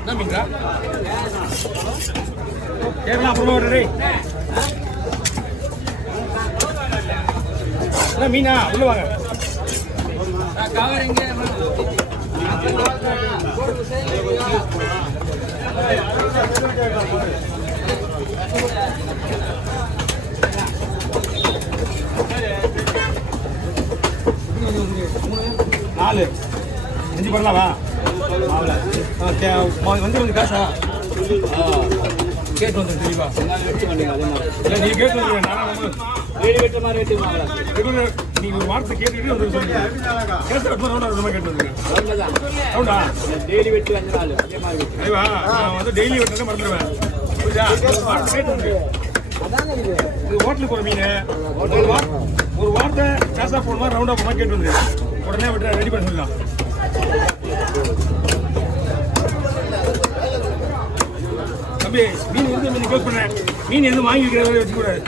என்ன மீன்டா? கேரளா அப்புறமா வரே. என்ன மீனா? உள்ள வாங்க. கவர் எங்க? நாலு அஞ்சு பண்ணலாமா? வந்து கொஞ்சம் காசா கேட்டு வந்து தெரியவா? இல்லை நீ கேட்டு வந்து நீங்க ஒரு வார்த்தை கேட்டுக்கிட்டு வந்து சொல்லுங்க. கேட்டு வந்துருங்க. டெய்லி வெட்டு 5 நாள் நான் வந்து டெய்லி வெட்டு மறந்துடுவேன். புரியுதா? வார்த்தை கேட்டு வந்து இது ஹோட்டலுக்கு ஒரு மீன் ஒரு வார்த்தை காசா போடுமா ரவுண்டா போடுமா கேட்டு வந்து உடனே விட்டு ரெடி பண்ண சொல்லலாம். தம்பி மீன் வந்து மீன் க்ளோஸ் பண்ணேன். மீன் எதுவும் வாங்கி வைக்கிறத வச்சுக்கூடாது.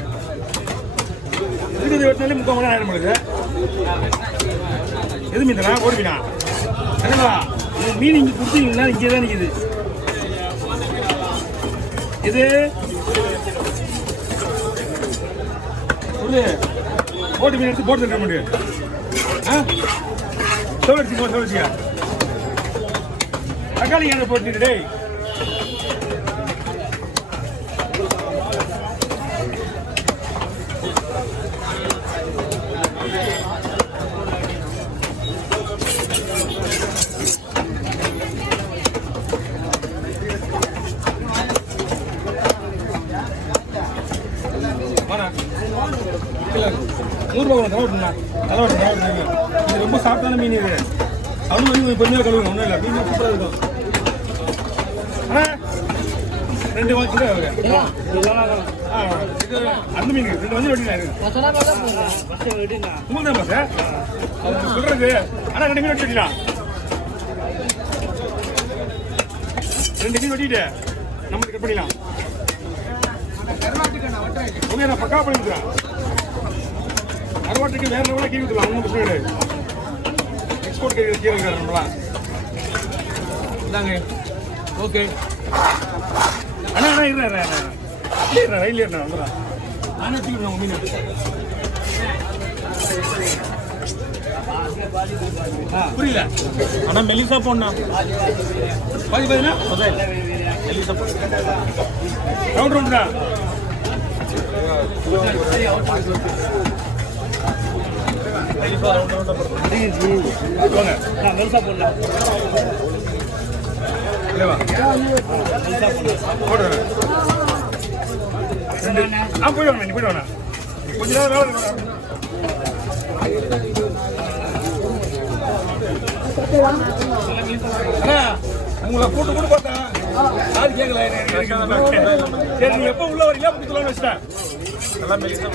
இருக்கிறது வெட்டினாலே 3/4 மணி நேரம் ஆயிரம் பொழுது. எது மீன் தானே? ஓடு மீனா? என்னங்களா மீன் இங்கே கொடுத்தீங்கன்னா இங்கே தான் நிற்கிது. இது சொல்லு ஓட்டு மீன் எடுத்து போட்டு தர முடியும். சொல்லிச்சியா தக்காளி என்ன போட்டு டேய் இது ரொம்ப சாப்பிட்டான மீன். இது அவனு வந்து கொஞ்சம் கழுவுங்க. ஒன்றும் இல்லை, மீன் சூப்பராக இருக்கும். ஆனால் 2 வாங்கிட்டு இது அந்த மீன் 2 வந்து வெட்டினா உங்களுக்கு தான் சார் அவங்க சொல்றது. ஆனால் 2 மீன் வெட்டிடலாம். 2 மீன் வெட்டிட்டு நம்மளுக்கு கட் பண்ணிடலாம். உண்மையை நான் பக்கா பண்ணிக்கிறேன். அறுவாட்டுக்கு வேற லெவலாக கீழ் விட்டுலாம். ஒன்றும் பிரச்சனை கிடையாது. எக்ஸ்போர்ட் கீழே இருக்காரு நம்மளா. இதாங்க ஓகே அண்ணா அண்ணா இருறேன் ரயில் ஏறினேன் வந்துடுறேன். நானே வச்சுக்கிறேன் உங்கள் மீன். புரியல ஆனால் மெலிசா போடணா பாதினா மெலிசா போட ரவுண்ட் ரவுண்டா மெலிசா போடலாம் போயிடுவாங்க. நீ போயிடுவாங்க கொஞ்ச நேரம் உங்களை கூட்டு கூட பார்த்தேன். யாரு கேட்கல. சரி நீங்க எப்போ உள்ள வரீங்களா கொடுத்துலான்னு வச்சுட்டேன். நல்லா மெலிசா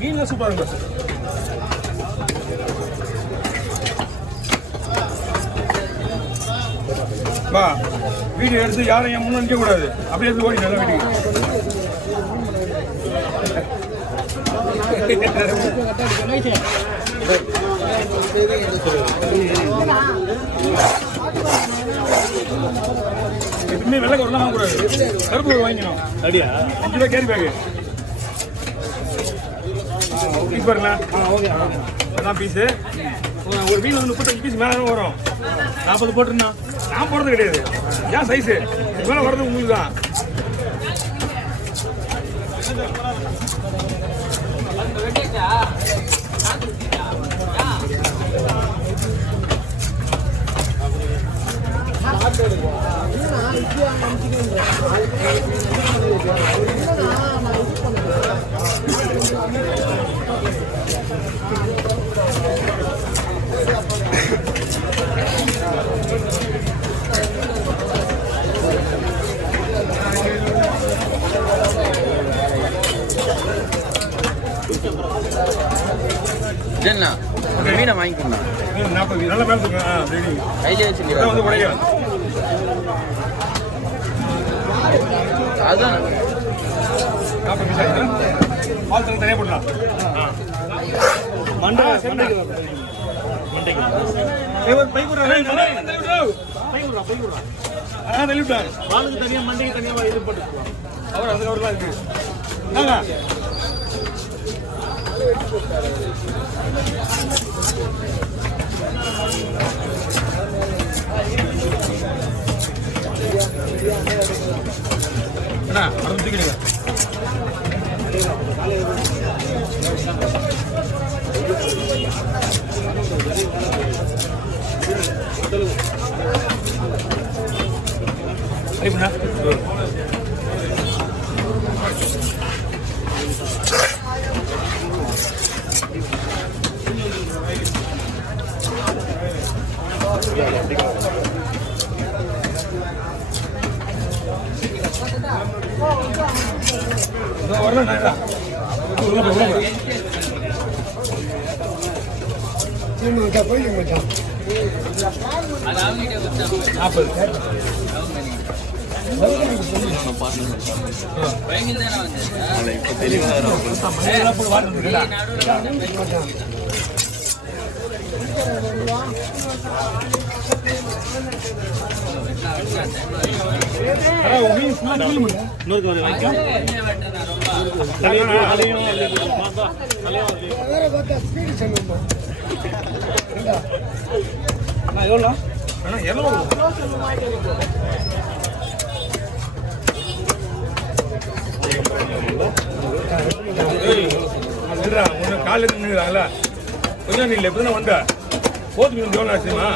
மீன்லாம் சூப்பராக இருக்கும். வா வீடியோ எடுத்து யாரும் என் முன்னே நிற்க கூடாது. அப்படியே எடுத்து ஓடி நல்லா வீட்டுக்கு. எப்பவுமே வெள்ளை கவர்லாம் வாங்கக்கூடாது. கருப்பு வாங்கிக்கணும். அப்படியா 5 ரூபா கேரி பேக்கு பீஸ் பாருங்களா. அதான் பீஸு. ஒரு மீன் வந்து 35 பீஸ் மேலே வரும். 40 போட்டுருந்தா நான் போடுறது கிடையாது. ஏன் சைஸு இது மேலே வர்றது உங்களுக்கு தான். என்ன மீனை வாங்கிக்கணும். 40 நல்ல மேலே கையிலே வச்சுருக்கேன். வந்து உடையா அதுதான் 40 பீஸ் ஆகிடும். பால் தனியாக போடலாம். மண்டை பாலுக்கு தனியா மண்டைக்கு தனியா இது போட்டுக்கலாம். அவர் அதுக்கு அவர்லாம் இருக்கு. அண்ணா மறந்துக்கிறீங்க. ஐயா வரல கால நின்றுங்களா கொஞ்சம் நீ எப்படின்னா வந்த போது மீன் எவ்வளோ ஆச்சுமா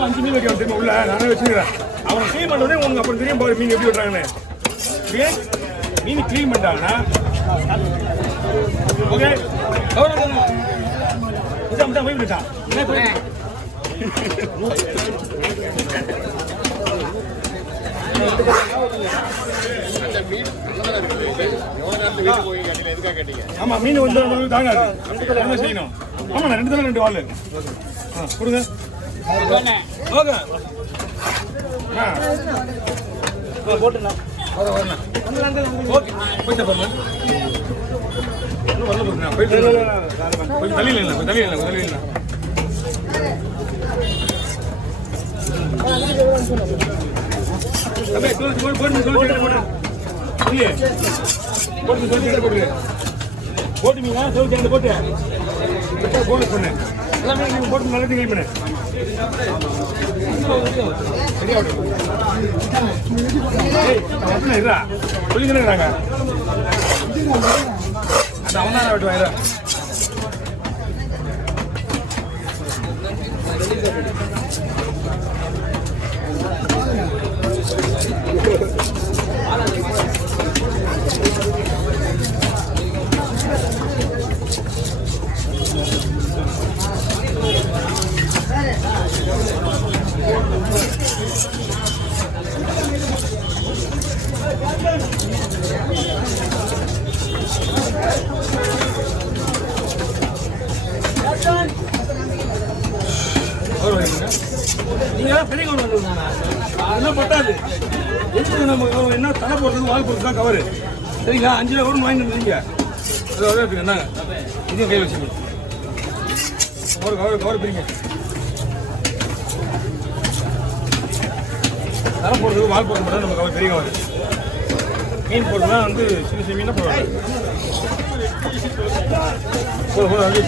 5 மீன் வைக்க தெரியுமா உள்ள நானே வச்சுக்கிறேன். அவனை க்ளீன் பண்ண உடனே உனக்கு அப்புறம் தெரியும் போது மீன் எப்படி விட்றாங்கன்னு. மீன் க்ளீன் பண்ணிட்டாங்கன்னா ஓகே இதான் போய் விட்டான். ஆமா மீன் வந்து தாங்காது. என்ன செய்யணும்? ஆமா 2 தடவை 2 வால் கொடுங்க. போட்டுலாம் ஓகே போயிட்டு பாருங்க. கொஞ்சம் தள்ளியில் இல்லை போட்டு மீனா சொல்லி போட்டு போனஸ் பண்ணு எல்லாமே நீங்கள் போட்டு நல்லா கிளீன் பண்ணு. சொல்லிக்கிறாங்க அது அவன் தான் வெட்டுவாங்க. நீங்க பெரிய அதெல்லாம் பட்டாது. நம்ம என்ன தலை போடுறது வால் போடுறது தான் கவரு சரிங்களா. 5 ரூபா கூட வாங்கிட்டு வந்துருங்க. அதை எடுத்துங்க என்னங்க இதையும் கை வச்சுங்க. கவர் பிரிங்க. தலை போடுறது வால் போடுறது மட்டும் நம்ம கவர் பெரிய கவர். மீன் போடுறதுலாம் வந்து சின்ன சின்ன மீனாக போடுவாங்க. போதும் அங்கே